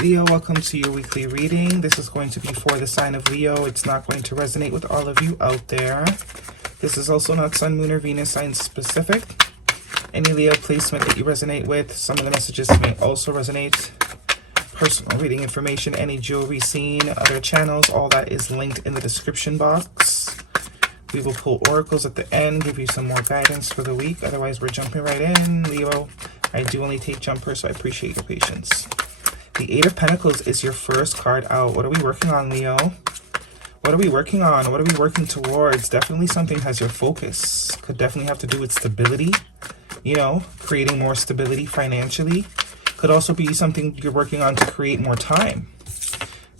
Leo, welcome to your weekly reading. This is going to be for the sign of Leo. It's not going to resonate with all of you out there. This is also not Sun, Moon, or Venus sign specific. Any Leo placement that you resonate with, some of the messages may also resonate. Personal reading information, any jewelry seen, other channels, all that is linked in the description box. We will pull oracles at the end, give you some more guidance for the week. Otherwise, we're jumping right in. Leo, I do only take jumpers, so I appreciate your patience. The Eight of Pentacles is your first card out. What are we working on, Leo? What are we working on? What are we working towards? Definitely something has your focus. Could definitely have to do with stability. You know, creating more stability financially. Could also be something you're working on to create more time.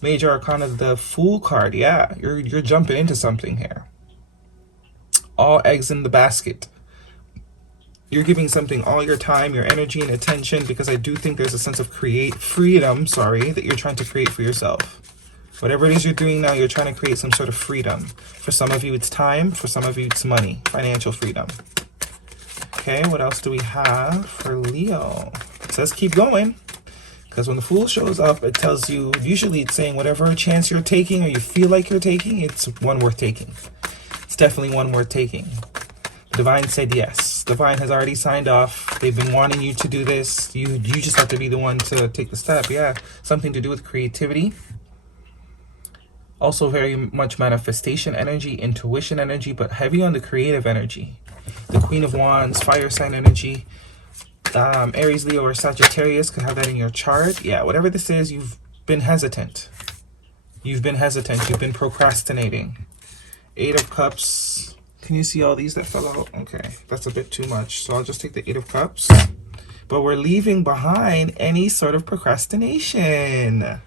Major Arcana, the Fool card. Yeah, you're jumping into something here. All eggs in the basket. You're giving something all your time, your energy, and attention, because I do think there's a sense of freedom, that you're trying to create for yourself. Whatever it is you're doing now, you're trying to create some sort of freedom. For some of you, it's time. For some of you, it's money, financial freedom. Okay, what else do we have for Leo? It says keep going, because when the Fool shows up, it tells you, usually it's saying whatever chance you're taking or you feel like you're taking, it's one worth taking. It's definitely one worth taking. Divine said yes. Divine has already signed off. They've been wanting you to do this. You just have to be the one to take the step. Yeah, something to do with creativity. Also very much manifestation energy, intuition energy, but heavy on the creative energy. The Queen of Wands, fire sign energy. Aries, Leo, or Sagittarius could have that in your chart. Yeah, whatever this is, you've been hesitant. You've been hesitant. You've been procrastinating. Eight of Cups. Can you see all these that fell out? Okay, that's a bit too much. So I'll just take the Eight of Cups. But we're leaving behind any sort of procrastination.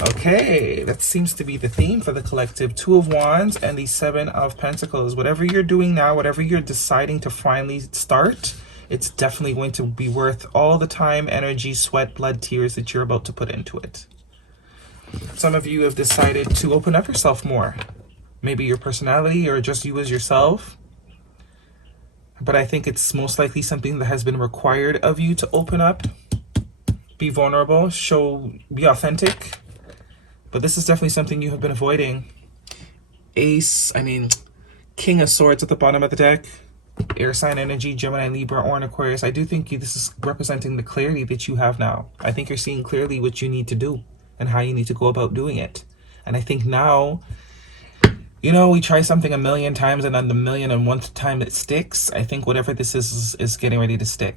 Okay, that seems to be the theme for the collective. Two of Wands and the Seven of Pentacles. Whatever you're doing now, whatever you're deciding to finally start, it's definitely going to be worth all the time, energy, sweat, blood, tears that you're about to put into it. Some of you have decided to open up yourself more. Maybe your personality or just you as yourself. But I think it's most likely something that has been required of you to open up, be vulnerable, be authentic. But this is definitely something you have been avoiding. King of Swords at the bottom of the deck. Air sign energy, Gemini, Libra, or an Aquarius. I do think this is representing the clarity that you have now. I think you're seeing clearly what you need to do and how you need to go about doing it. And I think now, you know, we try something a million times and on the 1,000,001th time it sticks. I think whatever this is getting ready to stick.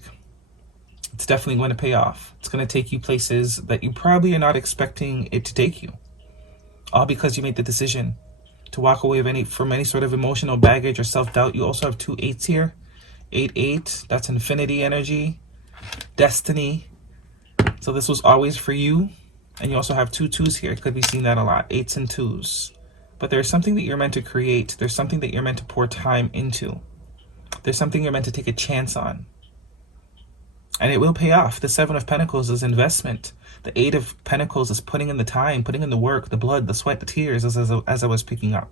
It's definitely going to pay off. It's going to take you places that you probably are not expecting it to take you. All because you made the decision to walk away from any sort of emotional baggage or self-doubt. You also have two eights here. 8-8, that's infinity energy, destiny. So this was always for you. And you also have two twos here. Could be seeing that a lot, 8s and 2s. But there's something that you're meant to create. There's something that you're meant to pour time into. There's something you're meant to take a chance on. And it will pay off. The Seven of Pentacles is investment. The Eight of Pentacles is putting in the time, putting in the work, the blood, the sweat, the tears, as I was picking up.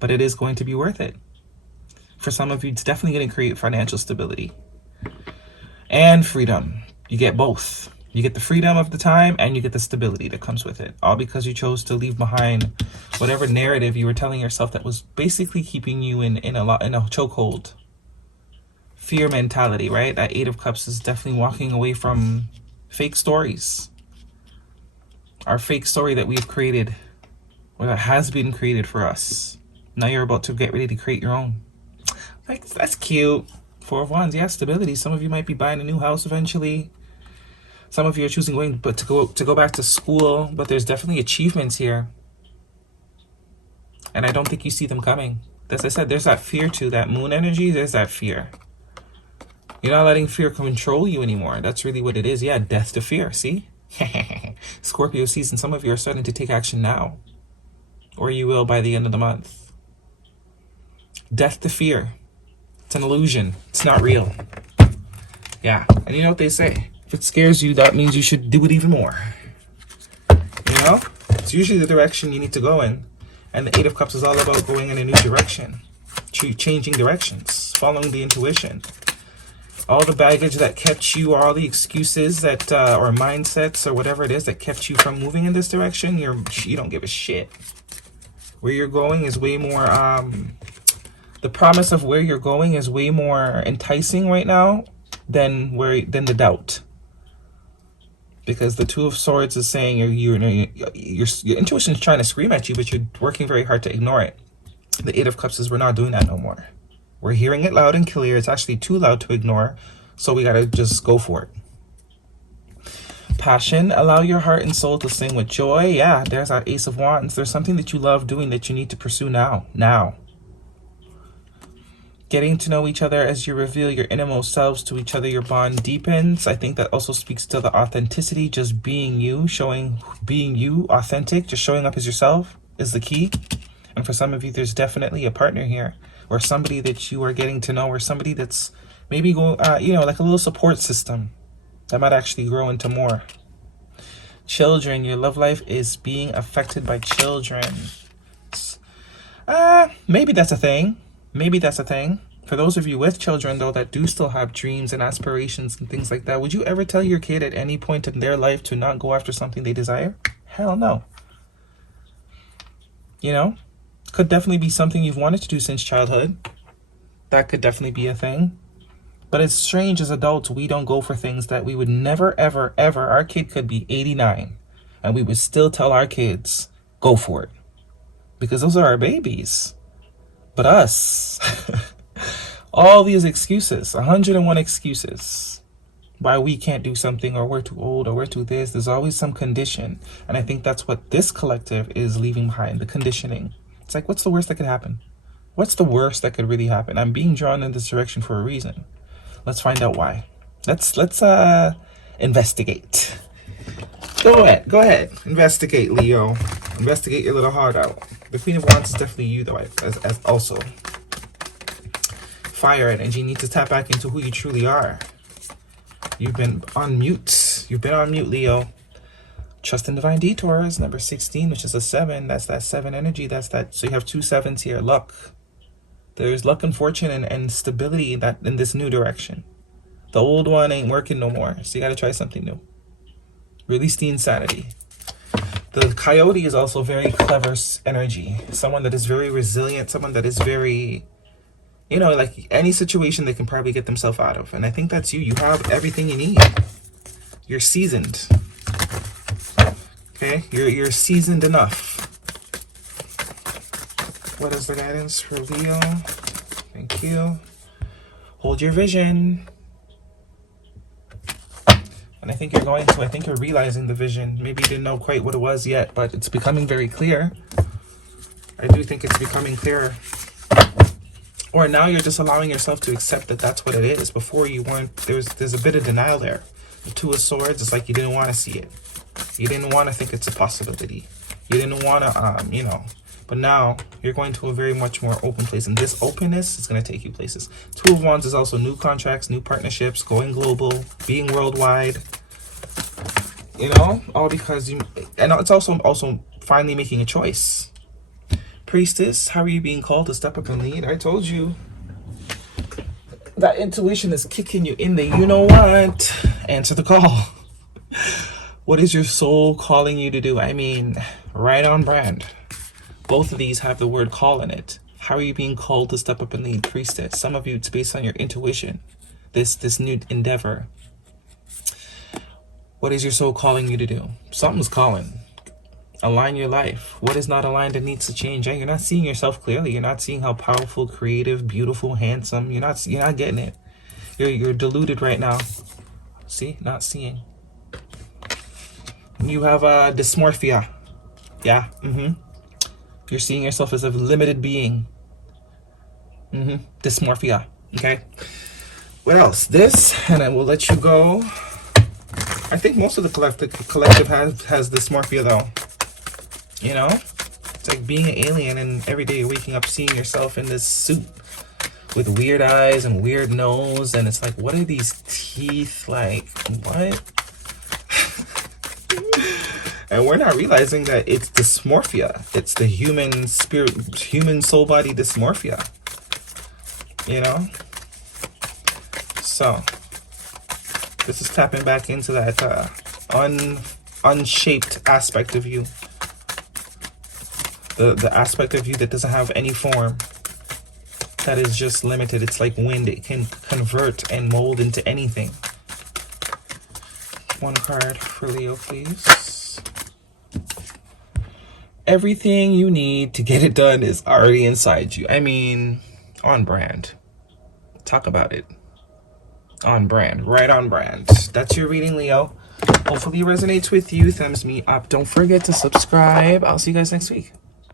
But it is going to be worth it. For some of you, it's definitely going to create financial stability. And freedom. You get both. You get the freedom of the time and you get the stability that comes with it. All because you chose to leave behind whatever narrative you were telling yourself that was basically keeping you in a chokehold. Fear mentality, right? That Eight of Cups is definitely walking away from fake stories. Our fake story that we've created, or that has been created for us. Now you're about to get ready to create your own. Like, that's cute. Four of Wands, yeah, stability. Some of you might be buying a new house eventually. Some of you are choosing to go back to school, but there's definitely achievements here. And I don't think you see them coming. As I said, there's that fear too, that moon energy, there's that fear. You're not letting fear control you anymore. That's really what it is. Yeah, death to fear, see? Scorpio season, some of you are starting to take action now. Or you will by the end of the month. Death to fear. It's an illusion. It's not real. Yeah, and you know what they say? If it scares you, that means you should do it even more. You know? It's usually the direction you need to go in. And the Eight of Cups is all about going in a new direction. Changing directions. Following the intuition. All the baggage that kept you, all the excuses that, or mindsets or whatever it is that kept you from moving in this direction, you don't give a shit. Where you're going is way more, the promise of where you're going is way more enticing right now than the doubt. Because the Two of Swords is saying your intuition is trying to scream at you, but you're working very hard to ignore it. The Eight of Cups is we're not doing that no more. We're hearing it loud and clear. It's actually too loud to ignore, so we gotta just go for it. Passion, allow your heart and soul to sing with joy. Yeah, there's our Ace of Wands. There's something that you love doing that you need to pursue now. Getting to know each other as you reveal your innermost selves to each other, your bond deepens. I think that also speaks to the authenticity, just being you, being you, authentic, just showing up as yourself is the key. And for some of you, there's definitely a partner here, or somebody that you are getting to know, or somebody that's maybe going, like a little support system that might actually grow into more. Children, your love life is being affected by children. Maybe that's a thing. Maybe that's a thing. For those of you with children, though, that do still have dreams and aspirations and things like that, would you ever tell your kid at any point in their life to not go after something they desire? Hell no. You know? Could definitely be something you've wanted to do since childhood. That could definitely be a thing. But it's strange as adults, we don't go for things that we would never, ever, ever. Our kid could be 89 and we would still tell our kids, go for it. Because those are our babies. But us, all these excuses, 101 excuses why we can't do something, or we're too old, or we're too this. There's always some condition. And I think that's what this collective is leaving behind, the conditioning. It's like, what's the worst that could happen? What's the worst that could really happen? I'm being drawn in this direction for a reason. Let's find out why. Let's investigate. Go ahead. Investigate, Leo. Investigate your little heart out. The Queen of Wands is definitely you, though, as also. Fire energy. You need to tap back into who you truly are. You've been on mute. Leo. Trust in divine detours. Number 16, which is a 7. That's that 7 energy. That's that. So you have 2 7s here. Luck. There's luck and fortune and stability in this new direction. The old one ain't working no more. So you got to try something new. Release the insanity. The Coyote is also very clever energy. Someone that is very resilient. Someone that is very, like any situation they can probably get themselves out of. And I think that's you. You have everything you need. You're seasoned. Okay? You're seasoned enough. What is the guidance for Leo? Thank you. Hold your vision. And I think you're realizing the vision. Maybe you didn't know quite what it was yet, but it's becoming very clear. I do think it's becoming clearer. Or now you're just allowing yourself to accept that that's what it is. Before you weren't, there's a bit of denial there. The Two of Swords, it's like you didn't want to see it. You didn't want to think it's a possibility. You didn't want to, But now you're going to a very much more open place. And this openness is going to take you places. Two of Wands is also new contracts, new partnerships, going global, being worldwide. All because and it's also finally making a choice. Priestess, how are you being called to step up and lead? I told you. That intuition is kicking you in the you-know-what. Answer the call. What is your soul calling you to do? I mean, right on brand. Both of these have the word call in it. How are you being called to step up and lead? Priestess. Some of you, it's based on your intuition. This new endeavor. What is your soul calling you to do? Something's calling. Align your life. What is not aligned and needs to change? You're not seeing yourself clearly. You're not seeing how powerful, creative, beautiful, handsome. You're not getting it. You're deluded right now. See? Not seeing. You have dysmorphia. Yeah. You're seeing yourself as a limited being. Dysmorphia. Okay. What else? This, and I will let you go. I think most of the collective has dysmorphia, though. It's like being an alien, and every day you're waking up seeing yourself in this suit with weird eyes and weird nose, and it's like, what are these teeth like? What? And we're not realizing that it's dysmorphia. It's the human spirit, human soul body dysmorphia. So this is tapping back into that unshaped aspect of you. The aspect of you that doesn't have any form. That is just limited. It's like wind. It can convert and mold into anything. One card for Leo, please. Everything you need to get it done is already inside you. I mean, on brand. Talk about it. On brand. Right on brand. That's your reading, Leo. Hopefully it resonates with you. Thumbs me up. Don't forget to subscribe. I'll see you guys next week.